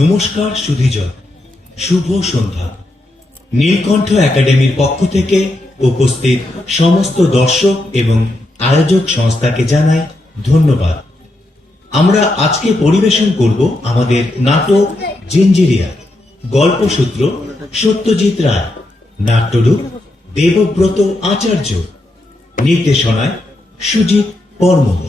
নমস্কার সুধীজন, শুভ সন্ধ্যা। নীলকণ্ঠ একাডেমির পক্ষ থেকে উপস্থিত সমস্ত দর্শক এবং আয়োজক সংস্থাকে জানাই ধন্যবাদ। আমরা আজকে পরিবেশন করব আমাদের নাটক জিঞ্জিরিয়া। গল্পসূত্র সত্যজিৎ রায়, নাট্যরূপ দেবব্রত আচার্য, নির্দেশনায় সুজিত বর্মন।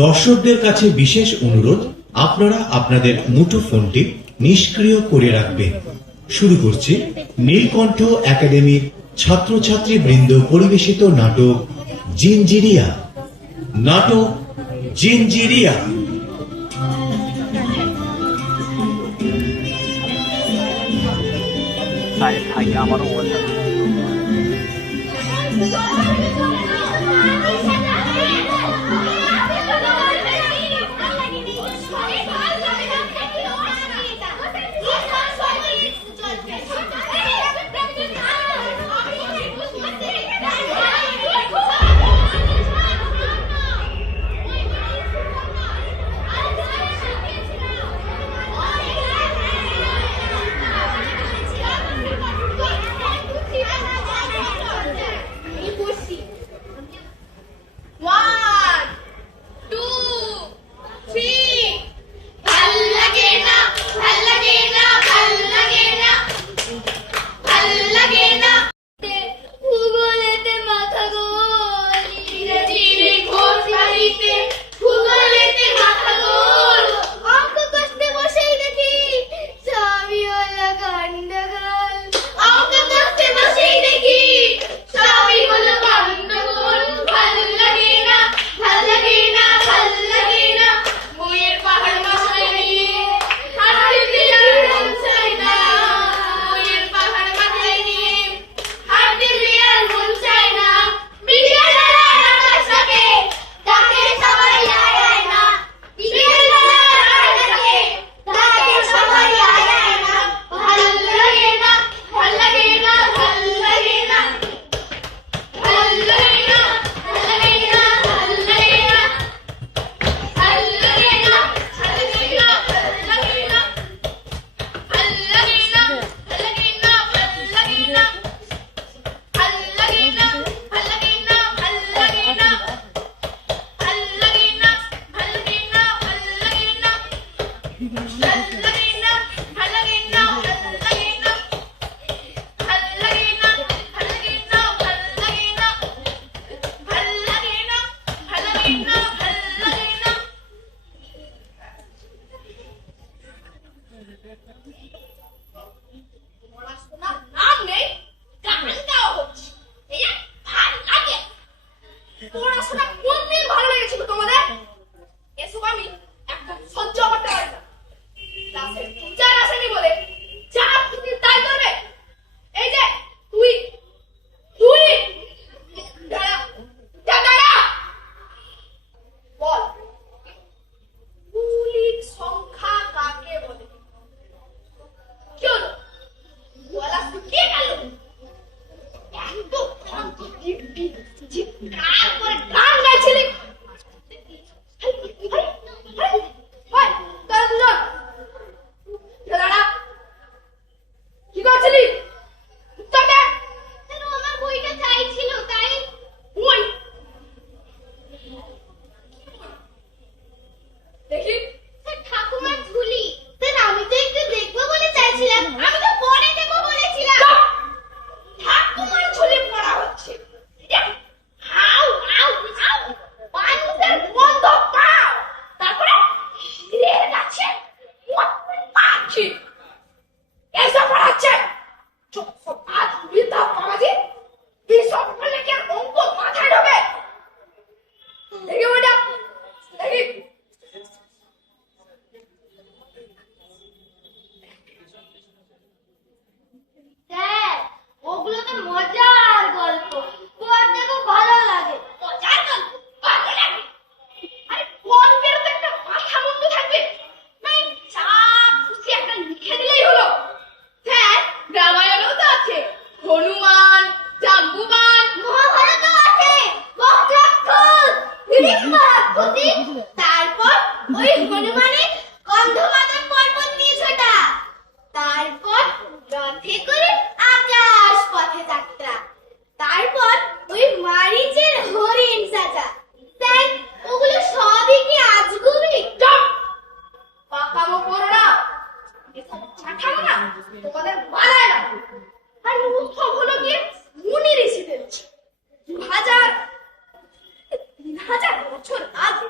দর্শকদের কাছে বিশেষ অনুরোধ, আপনারা আপনাদের মুঠোফোনটি নিষ্ক্রিয় করে রাখবেন। শুরু করছি নীলকণ্ঠ একাডেমির ছাত্রছাত্রী বৃন্দ পরিবেশিত নাটক জিঞ্জিরিয়া। নাটক জিঞ্জিরিয়া। আমারও পাঠানো না তোমাদের মানায় না। আর উৎসব হলো গিয়ে মুনি ঋষিদের। 3,000 বছর আগে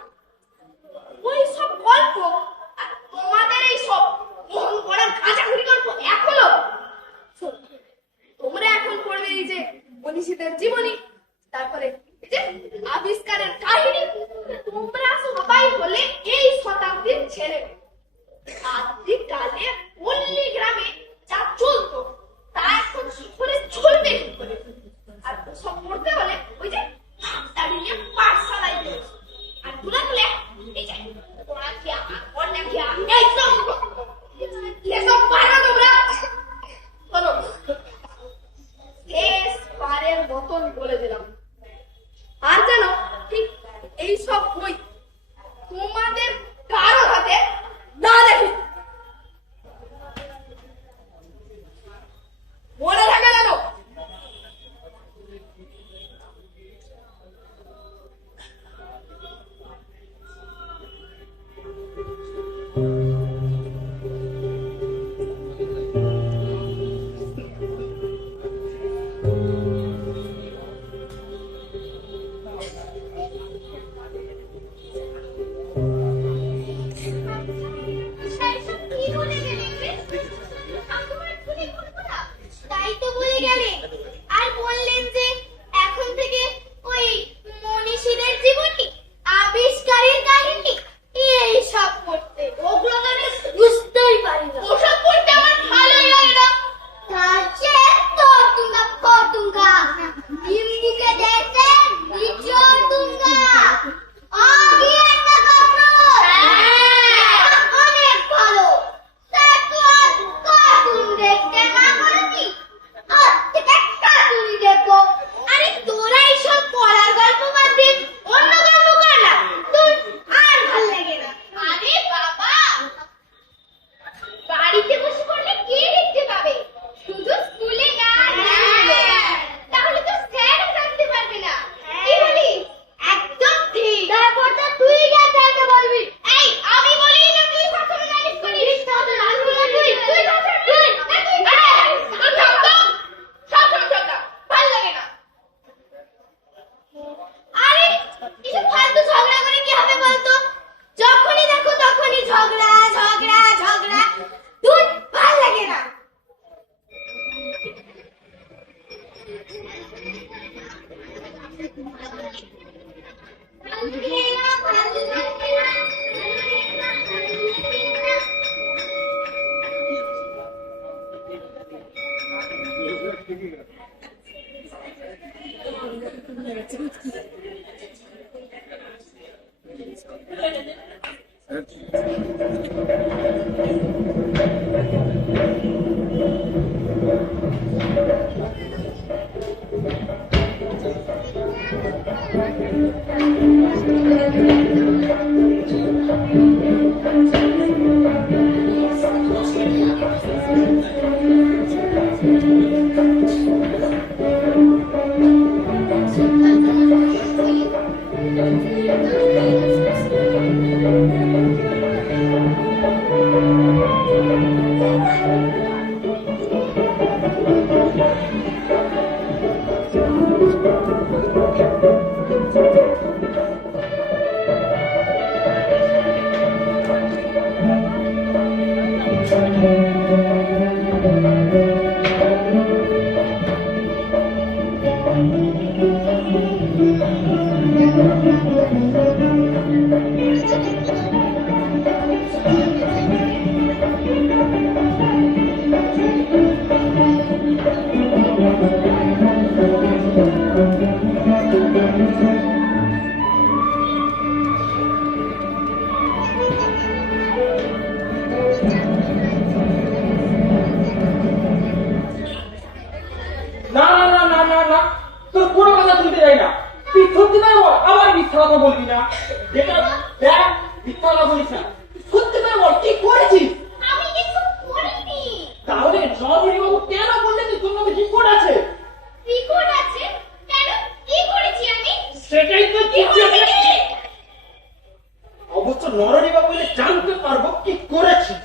ওই সব গল্প আর তোমাদের এই সব মন করা গাঁজাখুরি গল্প এখনো সত্যি। তোমরা এখন পড়বে এই যে মনীষীদের জীবনী, তারপরে এই যে আবিষ্কারের কাহিনী। তোমরা সবাই হলে এই শতাব্দীর ছেলে। আদিকালে পল্লী গ্রামে যা চলতো তা এখন শিখরে চলবে কি করে? আর সব পড়তে হলে ওই যে দাঁড়িয়ে পাঠশালায় পড়ছে। আর তুলে তুলে এই যে তোরা কি আমার কন্যা কি একদম এসব পারো তোমরা। শোনো, শেষ বারের মতন বলে দিলাম, আর যেন ঠিক এইসব বই তোমাদের কারো হাতে না দেখি। মনে থাকে যেন। তাই তো বলে গেলেন, আর বললেন যে এখন থেকে ওই মনীষীদের জীবনী, আবিষ্কারের কাহিনী এই সব পড়তে। ওগুলো তো আমি বুঝতেই পারি না। ওসব পড়তে আমার ভালোই লাগে না। তার চেয়ে তোতুঙ্গা ফতুঙ্গা বিন্দুকে দেখতে বিচতুঙ্গা আগিয়ে না কখনো। অনেক ভালো। তা তো আর কার্টুন দেখতে না করেছি, আর থেকে কার্টুন দেখবো। আরে তোরা এইসব পড়ার গল্প বাদ দিয়ে অন্য গল্প কর না, তোর আর ভাল লাগে না। আরে বাবা, বাড়িতে বসে পড়লে কে দেখতে পাবে? শুধু স্কুলে গান। তাহলে তো স্যার জানতে পারবে না। কি বলিস? একদম ঠিক। তারপর তো তুই গিয়ে চাইতে বলবি। এই আমি বলি না তুই শাসন নালিশ করিস। তাহলে রাখবো না তুই। তুই শাসন তুই ভাল লাগে না। আরে কিছু ফালতু ঝগড়া করে কি হবে বলতো? যখনই দেখো তখনই ঝগড়া ঝগড়া ঝগড়া। ধুর, ভাল লাগে না। ভাল লাগে না, ভাল লাগে না, ভাল লাগে না। না না না না না না, তোর কোনো কথা শুনতে চাই না। তুই সত্যি করে বল, আবার মিথ্যা কথা বলবি না। যেটা দেখ, মিথ্যা কথা বলিস না। সত্যি করে বল, কি করেছিস? আমি কিছু করিনি। তাহলে নরহরি বাবু কেন বললেন যে তোর নামে রিপোর্ট আছে? রিপোর্ট আছে? কেন? কি করেছি আমি? সেটাই তো কি জিজ্ঞাসা করেছি? অবশ্য নরহরি বাবু বলে জানতে পারবো কি করেছিস।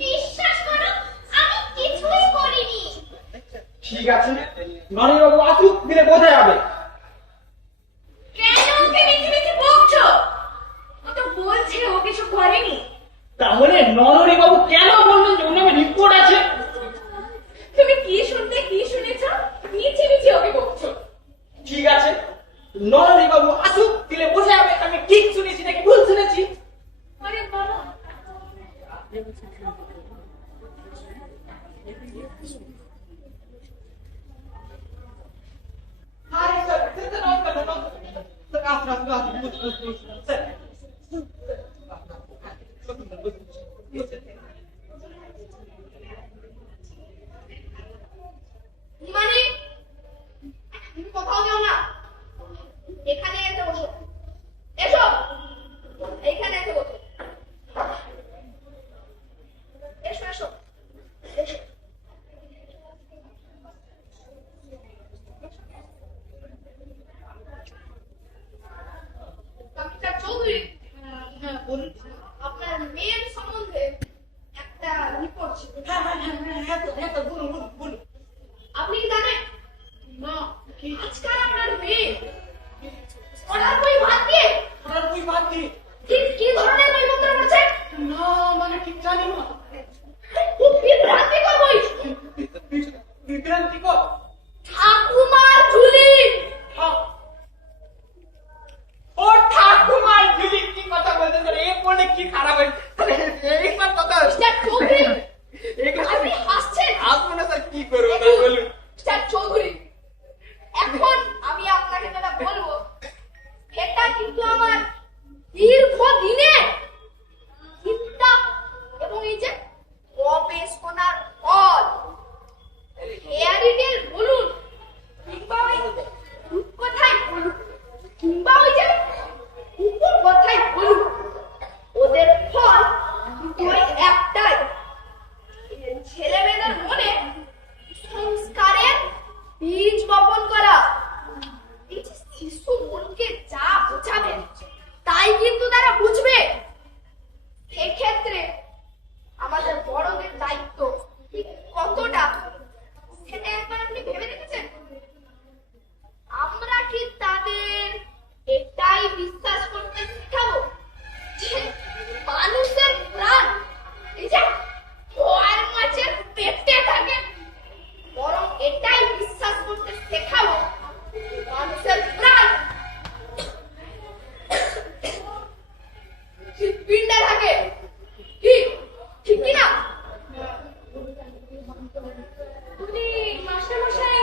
বিশ্বাস করো, ঠিক আছে, নরেন বাবু আসুক, দিলে বোঝা যাবে। কেন ওকে মিঠি মিঠি বকছো? ও তো বলছে ও কিছু করেনি। তাহলে নরহরি বাবু কেন বললেন যে ওর নামে রিপোর্ট আছে? তুমি কি শুনেছ? মিঠি মিঠি ওকে বকছো। ঠিক আছে, নরহরি বাবু আসুক, দিলে বোঝা যাবে আমি ঠিক শুনেছি নাকি ভুল শুনেছি। আরে বাবা, আরে স্যার, স্যার, নমস্কার, স্যার, আসুন, স্যার। মানে তুমি কোথাও যাও না, এখানে এসে বসো। এসো, এইখানে এসে বসো। এসো এসো এসো। কমিশনার চৌধুরী, বলুন। আপনার মেয়ের সম্বন্ধে একটা রিপোর্ট ছিল। আপনি কি জানেন না আজকাল আপনার মেয়ে পড়ার বই বাদ দিয়ে ঠিক কি ধরনের বইপত্র পড়ছে? ঠিক জানি না। খুব বিভ্রান্তিকর বই। বিভ্রান্তিকর? ঠাকুমার ঝুলি। ও ঠাকুমার ঝুলি, কি কথা বলতে স্যার? এ পড়লে কি খারাপ হয়েছে এই সব কথা? মিস্টার চৌধুরী, আপনি হাসছেন। আসবো না স্যার, কি করবো না বলুন। মিস্টার চৌধুরী, এখন আমি আপনাকে যেটা বলবো এটা কিন্তু আমার দীর্ঘদিনের চিন্তা এবং এই যে গবেষণার ফল। হেয়ারিটেল বলুন কিংবা ওই রূপকথাই বলুন কিংবা ওই যে উপকথাই বলুন, ওদের ফল কিন্তু ওই একটাই, ছেলে মেয়েদের মনে সংস্কারের বীজ বপন করা। এই যে শিশু মনকে যা বোঝাবে তাই কিন্তু তারা বুঝবে। সেক্ষেত্রে আমাদের বড়দের দায়িত্ব ঠিক কতটা সেটা একবার আপনি ভেবে দেখেছেন? আমরা কি তাদের এটাই বিশ্বাস করতে শেখাবো যে মানুষের প্রাণ এই যে পোয়ার মাছের পেটে থাকে, বরং এটাই বিশ্বাস করতে শেখাবো মানুষের প্রাণ হৃৎপিণ্ডে থাকে। কি ঠিক কি না? মাস্টারমশাই,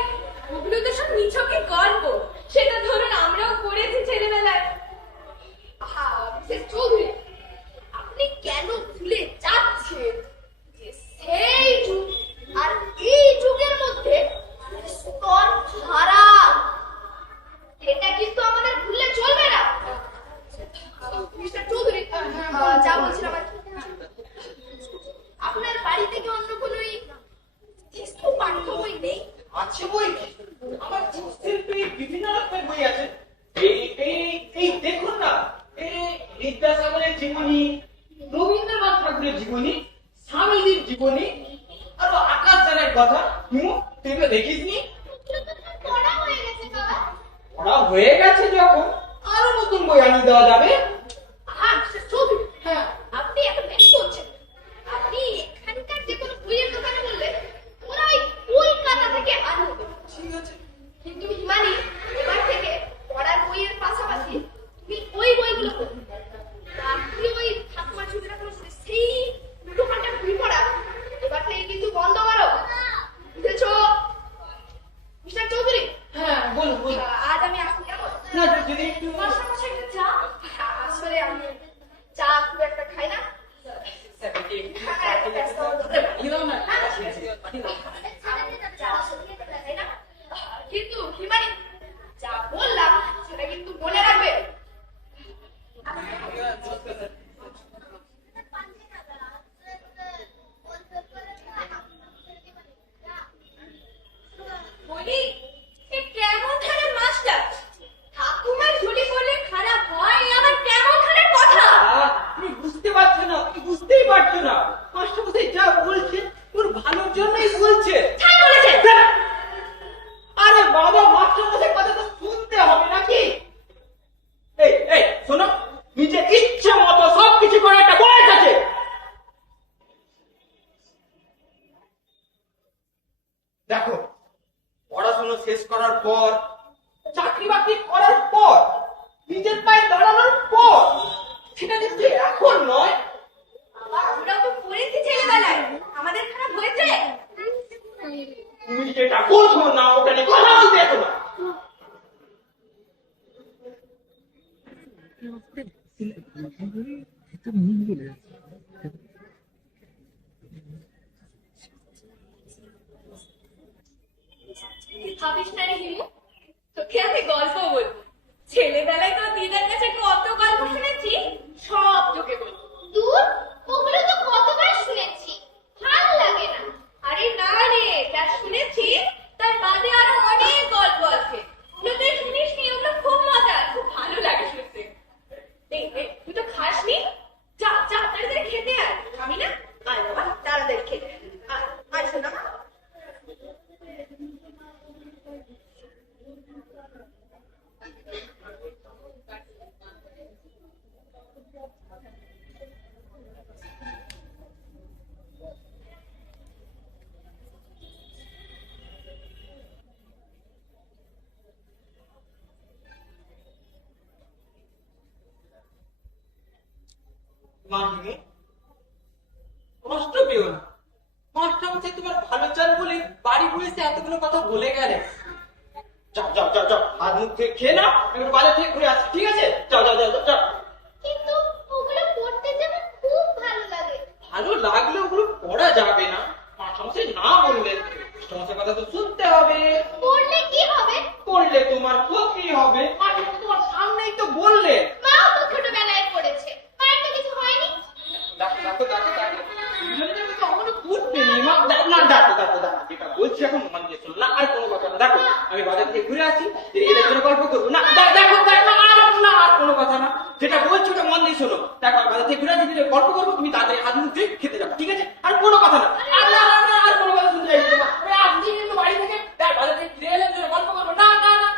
ওগুলো তো সব নিছকই গল্প, সেটা ধরুন আমরাও পড়েছি ছেলেবেলায়। মিসেস চৌধুরী, আপনি কেন ভুলে যাচ্ছেন যে সেই যুগ আর এই যুগের মধ্যে স্তর ফারাক? এটা কিন্তু আমাদের ভুললে চলবে না। মিস্টার চৌধুরী, যা বলছিলাম আর কি, আপনার বাড়ি থেকে অন্য কোনো শিশু পাঠ্য বই নেই? আছে বই, আমার শিল্পী বিভিন্ন রকমের বই আছে। এই দেখুন না, এই বিদ্যাসাগরের জীবনী, রবীন্দ্রনাথ ঠাকুরের জীবনী, স্বামীজির জীবনী, আরো আকাশ জানের কথা। তুই তো দেখিস নি? পড়া হয়ে গেছে বাবা। পড়া হয়ে গেছে যখন, আরো নতুন বই আনিয়ে দেওয়া যাবে। মিস্টার চৌধুরী, আপনি এত ব্যস্ত হচ্ছেন। আপনি এখানকার যে কোনো বইয়ের দোকানে বললে ওরা ওই কলকাতা থেকে আনবে। ঠিক আছে। কিন্তু হিমানি, এবার থেকে পড়ার বইয়ের পাশাপাশি তুমি ওই বইগুলো পড়ো। আপনি ওই ঠাকুমার ছবিটা করেছিলে সেই দোকানটা ঘুরে পড়া এবার থেকে কিন্তু বন্ধ করো, বুঝেছো? দেখো, পড়াশোনা শেষ করার পর, চাকরি বাকরি করার পর, নিজের পায়ে দাঁড়ানোর পর, সেটা নিশ্চয়ই এখন নয়। আমরা তো পড়েছি ছেলেবেলায়, আমাদের খারাপ হয়েছে? তুমি যেটা বলছো না ওটা নিয়ে কথা বলতে এখন না। ভাবিস না রে হিমু, তোকে আমি গল্প বলবো। ছেলেবেলায় তো দিদার কাছে কত গল্প শুনেছি, সব তোকে বলবো। দূর, ওগুলো তো কতবার শুনেছি, ভালো লাগে না। আরে না রে, যা শুনেছি তার বাদে আরো অনেক গল্প আছে। ওগুলো তুই শুনিস নি? ওগুলো খুব মজা, খুব ভালো লাগে শুনতে। তুই তো খাসনি, যা যা তাড়াতাড়ি খেতে আয়। খাবি না? আয় বাবা, তাড়াতাড়ি খেতে আয়। আয় শোনা। মাহিনী, কষ্ট পেও না। মাস্টার হচ্ছে তোমার ভালো চাল বলে বাড়ি বসে এতগুলো কথা বলে গেলে। যাও যাও যাও যাও, হাত মুখ খেয়ে না, একটু বাজার থেকে ঘুরে আসি, ঠিক আছে? যাও যাও যাও যাও। কিন্তু ওগুলো পড়তে যে আমার খুব ভালো লাগে। ভালো লাগলে ওগুলো পড়া যাবে না। মাস্টারমশাই না বললেন, মাস্টারমশাই কথা তো শুনতে হবে। পড়লে কি হবে? পড়লে তোমার ক্ষতি হবে। মাস্টারমশাই তোমার সামনেই তো বললেন। মাও তো ছোটবেলায় পড়েছে, মায়ের তো কিছু হয়নি। দেখো দেখো দেখো দেখো, দুজনে মিলে তো আমাকে পড়তে নেই। মা না, দেখো দেখো দেখো, যেটা বলছি এখন মন দিয়ে শোনো না, আর কোনো কথা না। দেখো, আমি বাজার থেকে ঘুরে আসি, এদের জন্য গল্প করবো না। দেখো দেখো, আর কোনো কথা না। যেটা বলছি ওটা মন দিয়ে শোনো। দেখো, আমি বাজার থেকে ঘুরে আসি, গল্প করবো, তুমি তাড়াতাড়ি হাত মুখ ধুয়ে খেতে যাবো, ঠিক আছে? আর কোনো কথা না। আর কোনো কথা শুনতে চাইছি না। আপনি কিন্তু বাড়ি থেকে বাজার থেকে ফিরে এলে গল্প করবো না না না।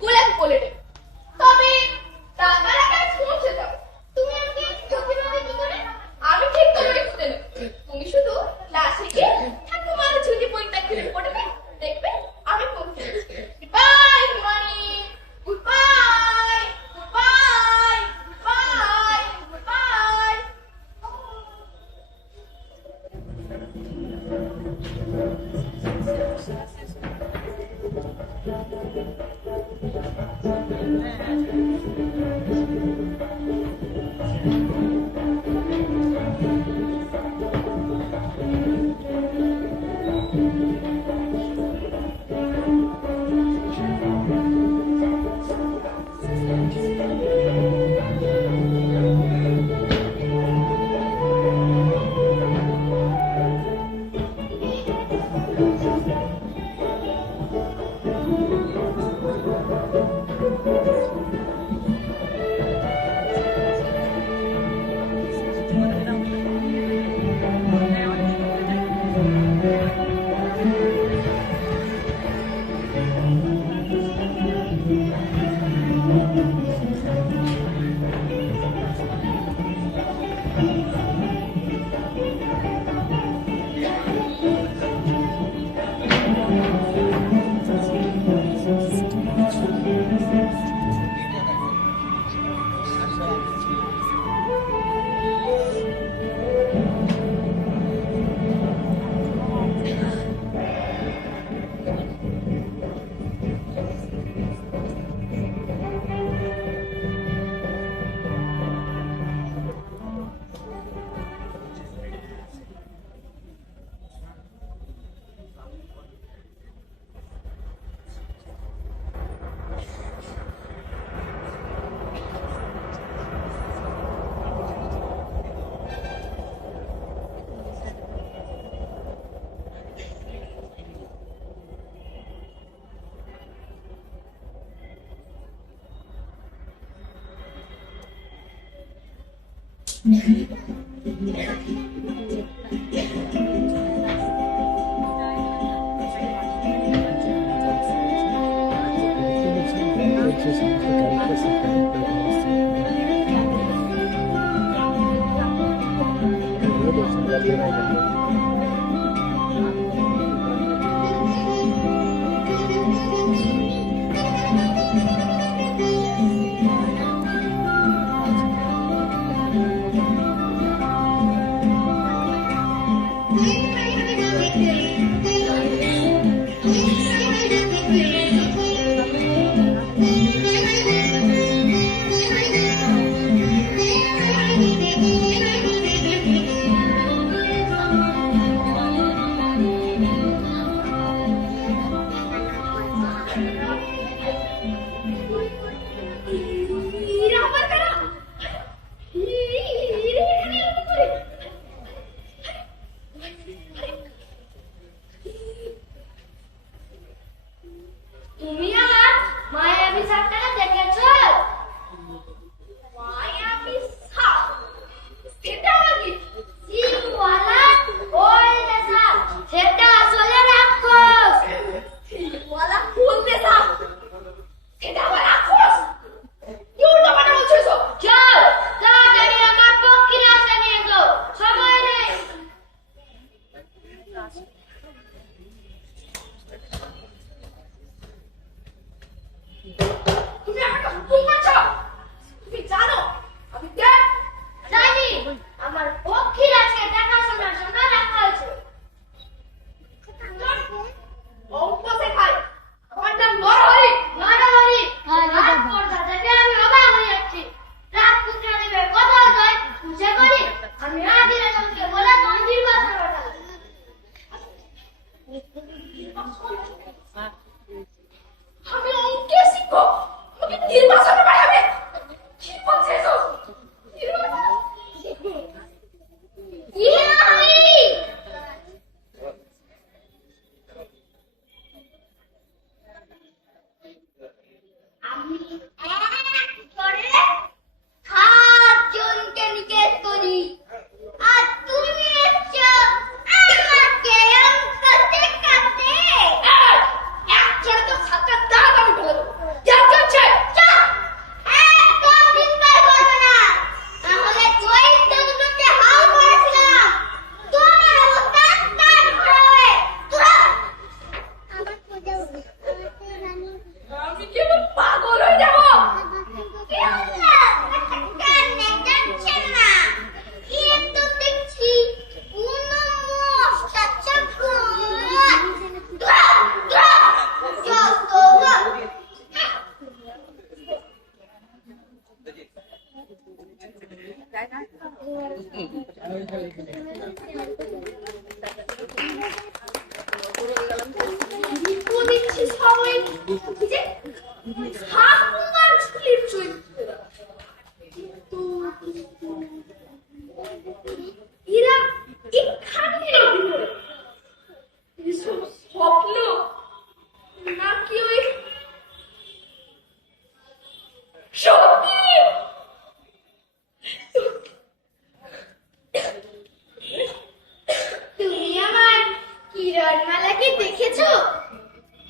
কোলে কোলে নেবে। তবে টাকার আগে পৌঁছে যাবে। তুমি আমাকে চোখে পাবে কি করে? আমি ঠিক তোমাকে খুঁজে নেব। তুমি শুধু ক্লাসে গিয়ে ঠাকুমার ছুটি পরীক্ষা করে পড়বে, দেখবে আমি পৌঁছে গেছি। Bye Moni, good bye, good bye, good bye, good bye. এরা আবার কারা? এরা এখানে এলো কি করে? তুমি আমার মায়াবী সাপটাকে দেখেছো? মায়াবী সাপ? সেটা আবার কি? সিংওয়ালা ওই যে সাপ, সেটা আসলে রাক্ষস। ওয়ালা বলতে সাপ? সেটা আবার রাক্ষস? কি উল্টাপাল্টা বলছো এসব? চল তাড়াতাড়ি আমার পক্ষীর আশা নিয়ে গো, সময় নেই। তুমি আমাকে হুকুম করছো? তুমি জানো আমি কে? জানি, আমার পক্ষীর আছে দেখাশোনার জন্য রাখা হয়েছে। অঙ্ক শেখায়। আমার নাম নরহরি। নরহরি, রাত পর্দা দেখে আমি অবাক হয়ে যাচ্ছি। রাত পুত্র দেবে কোথাও যায় খুঁজে করি। আমি আদিরা জনকে বলে মন্দির বাসা পাঠাবো। আমি অঙ্কের শিক্ষক। দেখছি সবাই কি যে ঠাকুমার ঝুলির চরিত্র। কিন্তু এরা এখানে এলো কি করে? এসব স্বপ্ন নাকি ওই সত্যি? তুমি আমার কিরণমালাকে দেখেছো?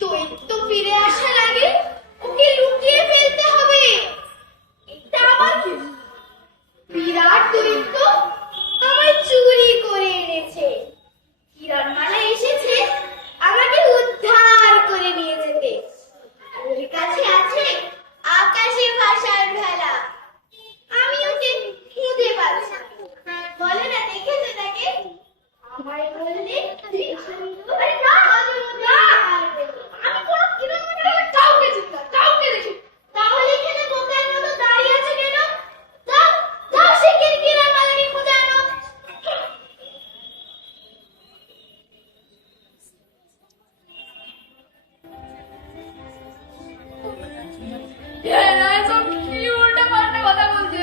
দৈত্য ফিরে আসার আগে ওকে লুকিয়ে ফেলতে হবে। এটা আবার কি? বিরাট দৈত্য আমায় চুরি করে এনেছে। কিরণমালা এসেছে আমাকে উদ্ধার করে নিয়ে যেতে। ওর কাছে আছে আকাশে ভাষার ভেলা। আমি ওকে খুঁজে পাচ্ছি না। বলো না, দেখেছো তাকে? আমায় বললে তুমি সুন্দর। আরে না, না, আমি কোনো কিরণমালা কাউকে চিনি না, কাউকে দেখি। তাহলে এখানে বোকার মতো দাঁড়িয়ে আছে কেন? যাও যাও, সে কিরণমালা নিয়ে খুঁজে আনো। এরা এসব কি উল্টাপাল্টা কথা বলছে?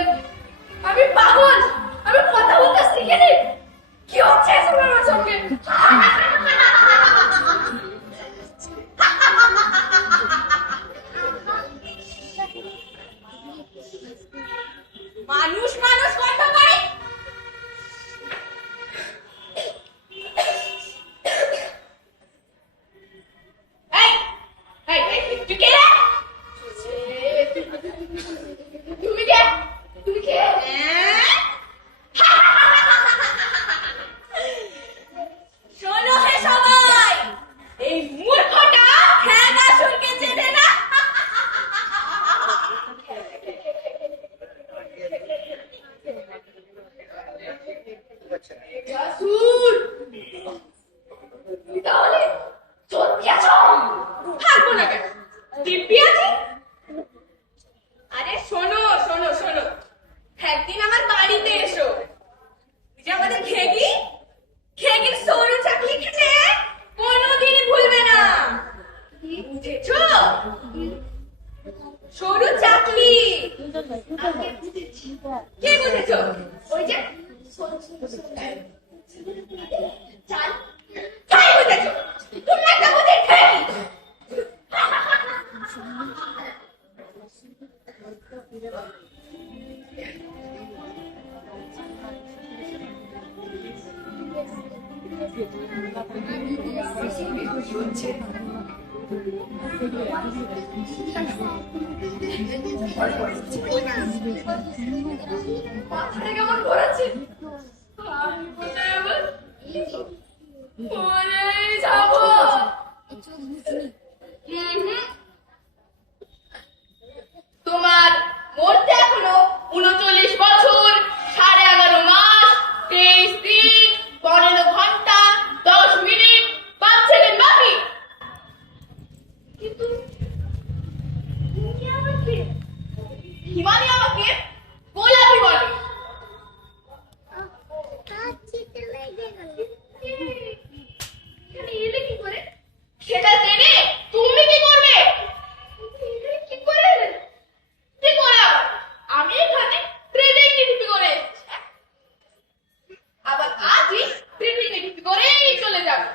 আমি পাগল? আমি কথা বলতে শিখিনি? কি হচ্ছে এসব আমার সঙ্গে? মানুষ মানুষ কণ্ঠ করে। এই, এই, এই, তুই কে রে? তুমি কে? তুমি কে? শোনো হে সবাই, এই মূর্খটা খেদাসুরকে চেনে না। খেদাসুর, তুমি তাহলে সত্যি আছো? থাকবো না কেন? দিব্যি আছি। আরে শোনো শোনো শোনো, একদিন আমার বাড়িতে এসো। ওই যে আমাদের ঘেগি, ঘেগির সরু চাকলি খেতে কোনোদিনই ভুলবে না। বুঝেছো? সরু চাকলি। কি বুঝেছো? ওই যে চাল, তাই বুঝেছো? তুমি একটা বুঝে ঘেগি। মাথাটা কেমন ঘোরাচ্ছে? আমি কোথায় আবার মরে যাবো। তোমার মরতে এখনো 39 বছর 11.5 মাস 23 দিন 15 ঘন্টা 10 মিনিট 5 সেকেন্ড বাকি। কিন্তু হিমানি আমাকে গোলাপি বলে। এখানে এলে কি করে? সেটা জেনে তুমি কি করবে? কি করে এলে? কি করে আবার? আমি এখানে ট্রেনিং ডিউটি করে এসেছি। আবার আজই ট্রেনিং ডিউটি করেই চলে যাবো।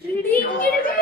ট্রেনিং ডিউটি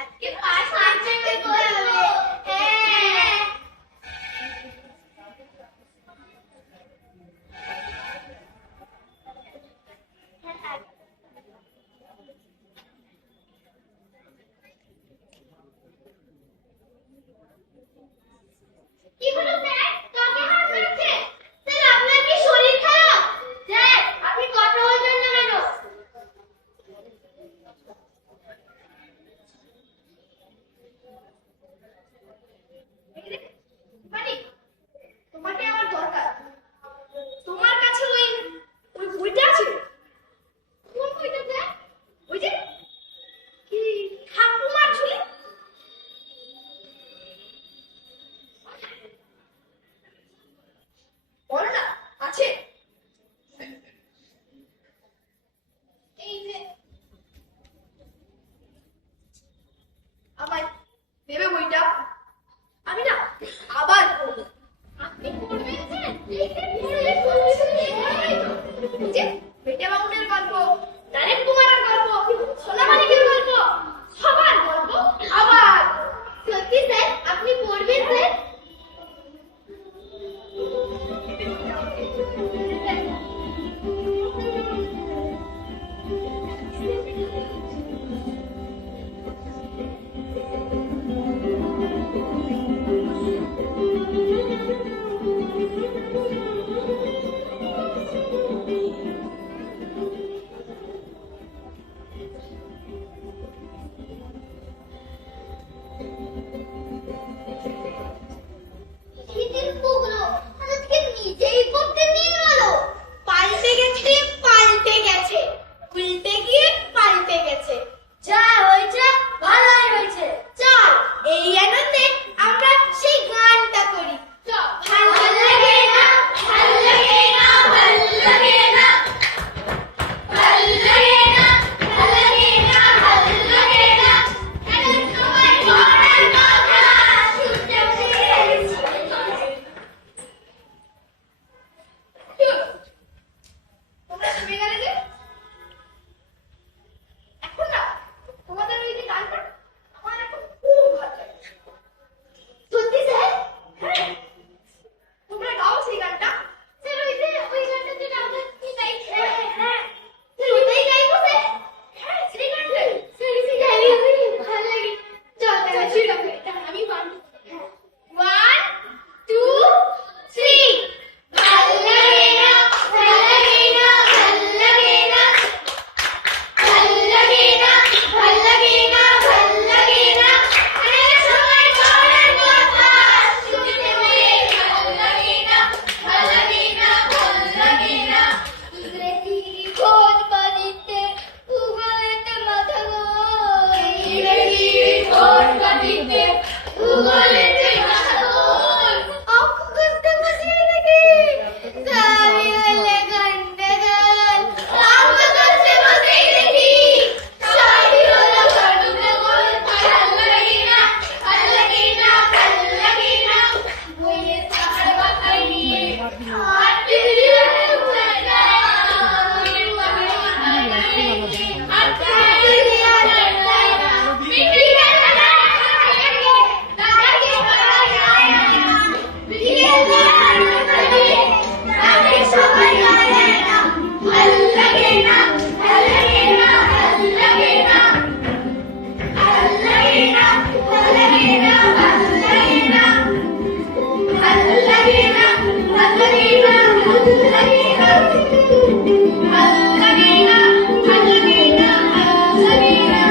আজকে পাঁচ মাসে করবে হ্যাঁ কি হলো স্যার কাকে হাত ধরেছে স্যার আপনার কি শরীর খারাপ স্যার আপনি কথা বলছেন না কেন মানে তোমাকে আমার দরকার তোমার কাছে ওই ওই বইটা আছে কোন বইটা স্যার ওই যে কি ঠাকুমার ঝুলি বলো না আছে এই যে আমায় দেবে বইটা আমি না আবার পড়বো আপনি পড়বেন স্যার এইটা পড়লে পড়বেন যে বেটে বাবুদের গল্প নরেন কুমারের গল্প সোনা মানিকের গল্প সবার গল্প আবার সত্যি স্যার আপনি পড়বেন স্যার শীতের পুগলো আজকে নিজেই পড়তে নিয়ে গেল পাল্টে গেছে পাল্টে গেছে উল্টে গিয়ে পাল্টে গেছে যা হয়েছে ভালোই হয়েছে চল এই আনন্দে আমরা সেই গানটা করি চল ভালো লাগে না ভালো লাগে না ভালো লাগে না ভালো লাগে না ভালো লাগে না ভালো লাগে না এখন তোমার পড়ার কথা শুনতে পেরেছি তোমরা শুনে গেলে যে এখন না তোমাদের ওই যে গানটা আমার এখন খুব ভালো লাগে সত্যি স্যার হ্যাঁ তোমরা গাও সেই গানটা স্যার ওই গানটা যেটা আমরা কি গাই হ্যাঁ হ্যাঁ স্যার ওটাই গাইবো স্যার হ্যাঁ সেই গানটাই স্যার এই গাইবি ভালো লাগে চল চল চল ঠিক আছে আমি গান One, two, three. Ballagena, ballagena, ballagena. Ballagena, ballagena, ballagena. Are সবাই পড়ার কথা শুনতে পেয়ে ballagena, ballagena, ballagena. ইংরেজি খোঁজ বাড়িতে ভূগোলেতে মাথা গোল। ইংরেজি খোঁজ বাড়িতে ভূগোলেতে মাথা গোল। অঙ্ক করতে বসিয়ে নাকি? সবই হলে গন্ডগোল। অঙ্ক করতে বসিয়ে নাকি? সবই হলো গন্ডগোল। ভালো লাগে না, ভালো লাগে না, ভালো লাগে না। বইয়ের চাকার পাতায় নিয়ে হাঁটতে দিয়ে উড়ে যায়। বইয়ের চাকার পাতায় নিয়ে হাঁটতে দিয়ে উড়ে যায়। বিক্রি করতে যায়। দাদাকে বলা যায় না। বিক্রি করতে যায়। দাদাকে সবাই বলে না। ভালো লাগে না, ভালো লাগে না, ভালো লাগে না। ভালো লাগে না, ভালো লাগে না, ভালো লাগে না। ভালো লাগে না, ভালো লাগে না, ভালো লাগে না। ভালো লাগে না, ভালো লাগে না, ভালো লাগে না।